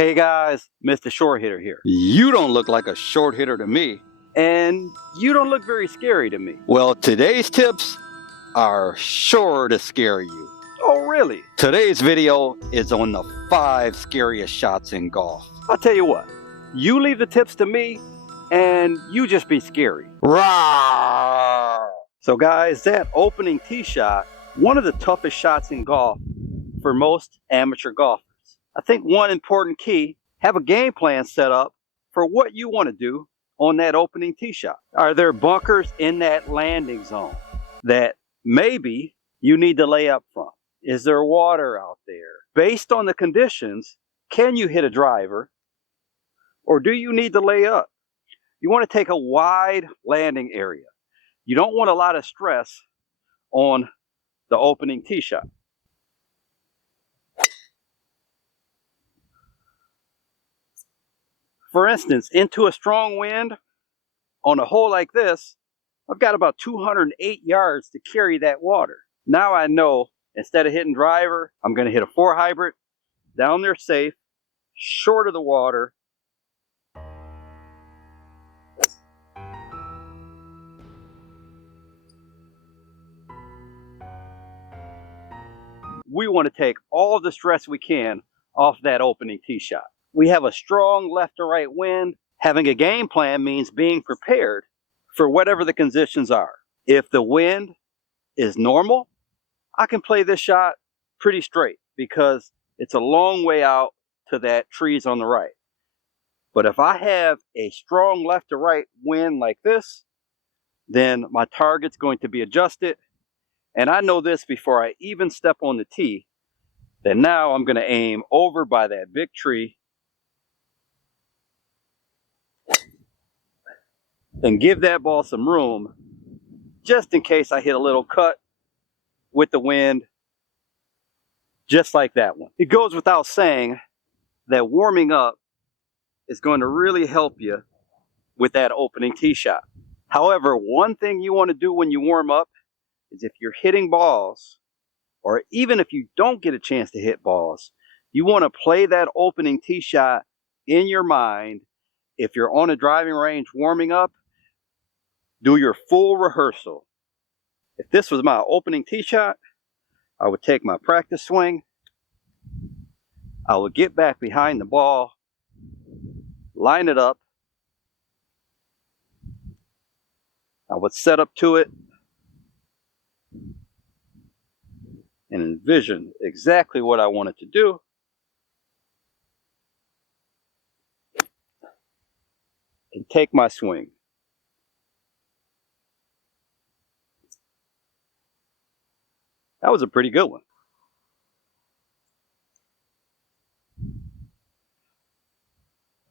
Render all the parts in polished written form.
Hey guys, Mr. Short Hitter here. You don't look like a short hitter to me. And you don't look very scary to me. Well, today's tips are sure to scare you. Oh, really? Today's video is on the 5 scariest shots in golf. I'll tell you what, you leave the tips to me and you just be scary. Rawr! So guys, that opening tee shot, one of the toughest shots in golf for most amateur golfers. I think one important key, have a game plan set up for what you want to do on that opening tee shot. Are there bunkers in that landing zone that maybe you need to lay up from? Is there water out there? Based on the conditions, can you hit a driver or do you need to lay up? You want to take a wide landing area. You don't want a lot of stress on the opening tee shot. For instance, into a strong wind, on a hole like this, I've got about 208 yards to carry that water. Now I know, instead of hitting driver, I'm going to hit a 4 hybrid, down there safe, short of the water. We want to take all the stress we can off that opening tee shot. We have a strong left to right wind. Having a game plan means being prepared for whatever the conditions are. If the wind is normal, I can play this shot pretty straight because it's a long way out to that trees on the right. But if I have a strong left to right wind like this, then my target's going to be adjusted. And I know this before I even step on the tee, that now I'm going to aim over by that big tree and give that ball some room just in case I hit a little cut with the wind, just like that one. It goes without saying that warming up is going to really help you with that opening tee shot. However, one thing you want to do when you warm up is if you're hitting balls, or even if you don't get a chance to hit balls, you want to play that opening tee shot in your mind. If you're on a driving range warming up, do your full rehearsal. If this was my opening tee shot, I would take my practice swing. I would get back behind the ball, line it up. I would set up to it and envision exactly what I wanted to do. And take my swing. That was a pretty good one.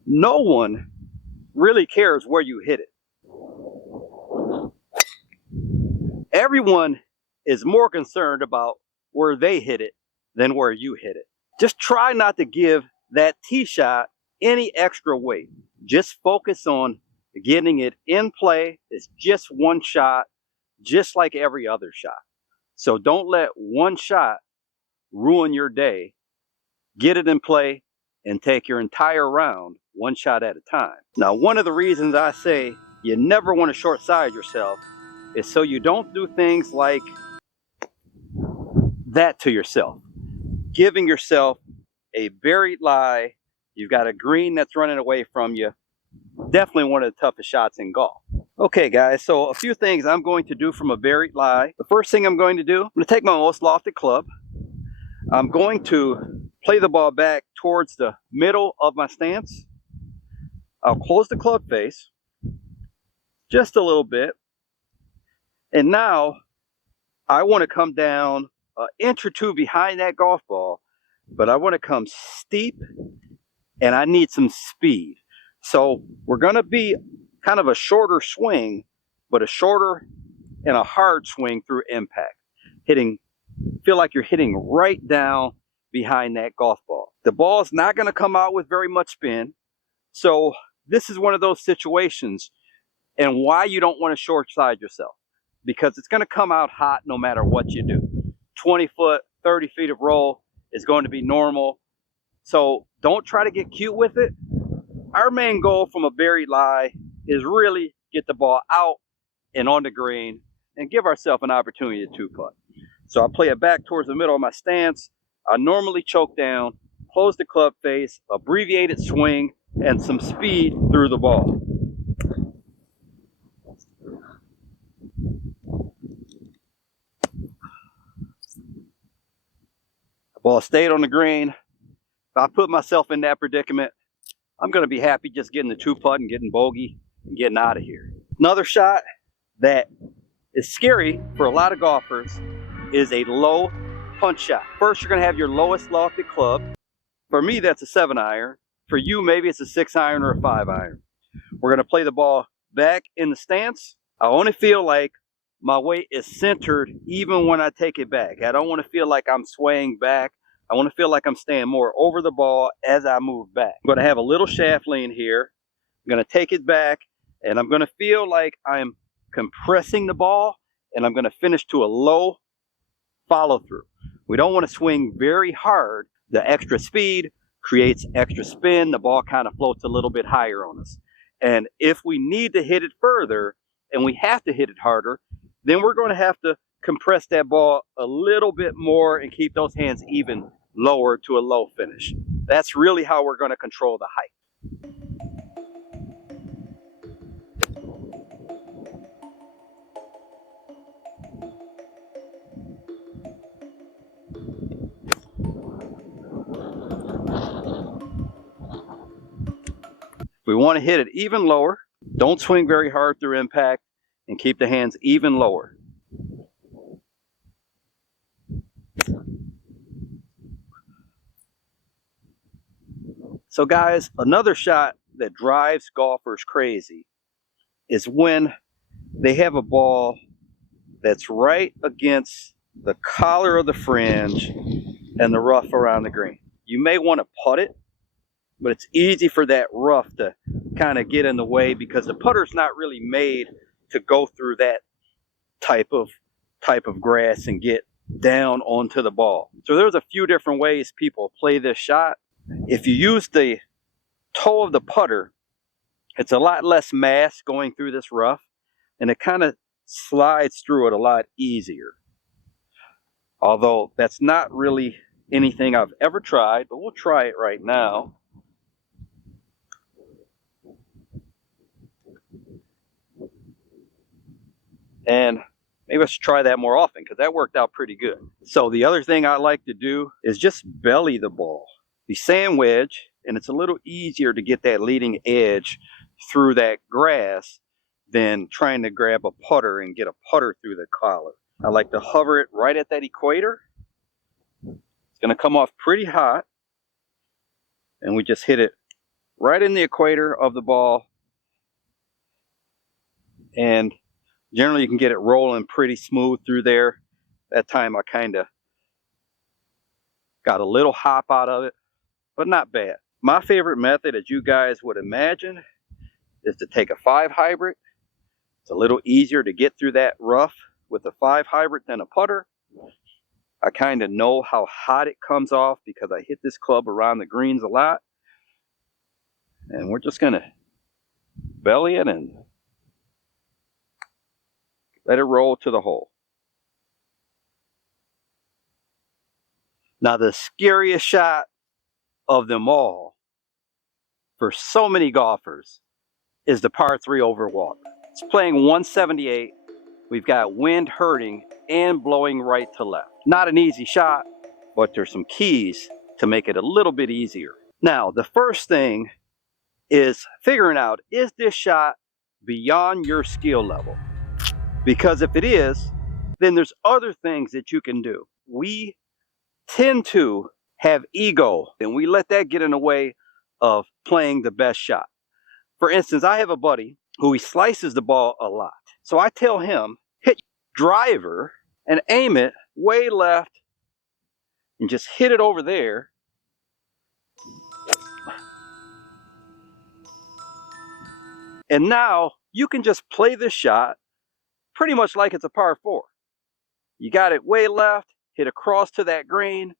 No one really cares where you hit it. Everyone is more concerned about where they hit it than where you hit it. Just try not to give that tee shot any extra weight. Just focus on getting it in play. It's just one shot, just like every other shot. So don't let one shot ruin your day. Get it in play and take your entire round one shot at a time. Now, one of the reasons I say you never want to short side yourself is so you don't do things like that to yourself. Giving yourself a buried lie. You've got a green that's running away from you. Definitely one of the toughest shots in golf. Okay guys, so a few things I'm going to do from a buried lie. The first thing I'm going to do, I'm going to take my most lofted club. I'm going to play the ball back towards the middle of my stance. I'll close the club face just a little bit. And now I want to come down an inch or two behind that golf ball, but I want to come steep and I need some speed. So we're going to be kind of a shorter swing, but a shorter and a hard swing through impact. Feel like you're hitting right down behind that golf ball. The ball's not going to come out with very much spin. So this is one of those situations and why you don't want to short side yourself, because it's going to come out hot no matter what you do. 20 foot, 30 feet of roll is going to be normal. So don't try to get cute with it. Our main goal from a buried lie is really get the ball out and on the green and give ourselves an opportunity to two-putt. So I play it back towards the middle of my stance. I normally choke down, close the club face, abbreviated swing, and some speed through the ball. The ball stayed on the green. If I put myself in that predicament, I'm going to be happy just getting the two-putt and getting bogey and getting out of here. Another shot that is scary for a lot of golfers is a low punch shot. First, you're going to have your lowest lofted club. For me, that's a 7-iron. For you, maybe it's a 6-iron or a 5-iron. We're going to play the ball back in the stance. I want to feel like my weight is centered even when I take it back. I don't want to feel like I'm swaying back. I want to feel like I'm staying more over the ball as I move back. I'm going to have a little shaft lean here. I'm going to take it back, and I'm going to feel like I'm compressing the ball, and I'm going to finish to a low follow through. We don't want to swing very hard. The extra speed creates extra spin. The ball kind of floats a little bit higher on us. And if we need to hit it further and we have to hit it harder, then we're going to have to compress that ball a little bit more and keep those hands even lower to a low finish. That's really how we're going to control the height. If we want to hit it even lower, don't swing very hard through impact and keep the hands even lower. So guys, another shot that drives golfers crazy is when they have a ball that's right against the collar of the fringe and the rough around the green. You may want to putt it, but it's easy for that rough to kind of get in the way because the putter's not really made to go through that type of grass and get down onto the ball. So there's a few different ways people play this shot. If you use the toe of the putter, it's a lot less mass going through this rough, and it kind of slides through it a lot easier. Although that's not really anything I've ever tried, but we'll try it right now. And maybe I should try that more often because that worked out pretty good. So the other thing I like to do is just belly the ball. The sand wedge, and it's a little easier to get that leading edge through that grass than trying to grab a putter and get a putter through the collar. I like to hover it right at that equator. It's going to come off pretty hot, and we just hit it right in the equator of the ball, and generally you can get it rolling pretty smooth through there. That time I kind of got a little hop out of it, but not bad. My favorite method, as you guys would imagine, is to take a 5 hybrid. It's a little easier to get through that rough with a 5 hybrid than a putter. I kind of know how hot it comes off because I hit this club around the greens a lot. And we're just going to belly it and let it roll to the hole. Now the scariest shot of them all for so many golfers is the par 3 over water. It's playing 178. We've got wind hurting and blowing right to left. Not an easy shot, but there's some keys to make it a little bit easier. Now, the first thing is figuring out, is this shot beyond your skill level? Because if it is, then there's other things that you can do. We tend to have ego, and we let that get in the way of playing the best shot. For instance, I have a buddy who he slices the ball a lot. So I tell him, hit driver and aim it way left and just hit it over there. And now you can just play this shot pretty much like it's a par 4. You got it way left, hit across to that green,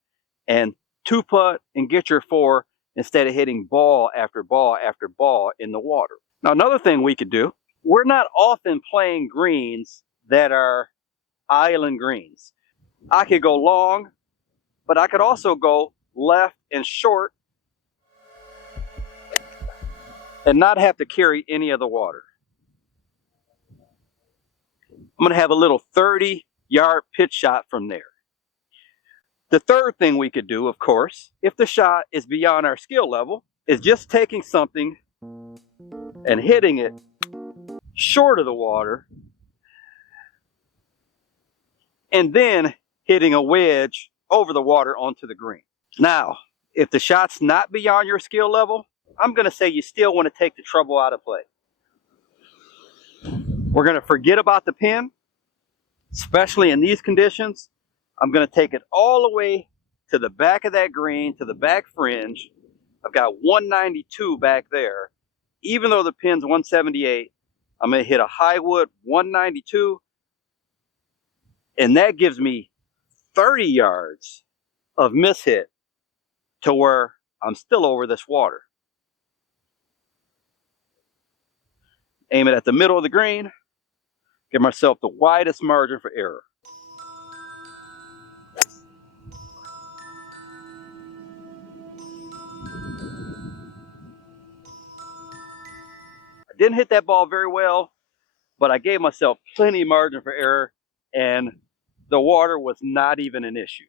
and 2-putt and get your 4 instead of hitting ball after ball after ball in the water. Now, another thing we could do, we're not often playing greens that are island greens. I could go long, but I could also go left and short and not have to carry any of the water. I'm going to have a little 30-yard pitch shot from there. The third thing we could do, of course, if the shot is beyond our skill level, is just taking something and hitting it short of the water and then hitting a wedge over the water onto the green. Now, if the shot's not beyond your skill level, I'm going to say you still want to take the trouble out of play. We're going to forget about the pin, especially in these conditions. I'm going to take it all the way to the back of that green, to the back fringe. I've got 192 back there. Even though the pin's 178, I'm going to hit a highwood 192, and that gives me 30 yards of mishit to where I'm still over this water. Aim it at the middle of the green, give myself the widest margin for error. I didn't hit that ball very well, but I gave myself plenty of margin for error, and the water was not even an issue.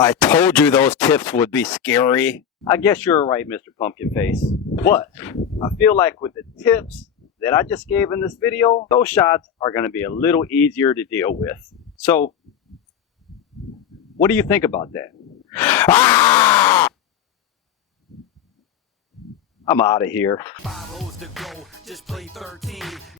I told you those tips would be scary. I guess you're right, Mr. Pumpkin Face. But I feel like with the tips that I just gave in this video, those shots are going to be a little easier to deal with. So, what do you think about that? Ah! I'm out of here. 5 holes to go, just play 13.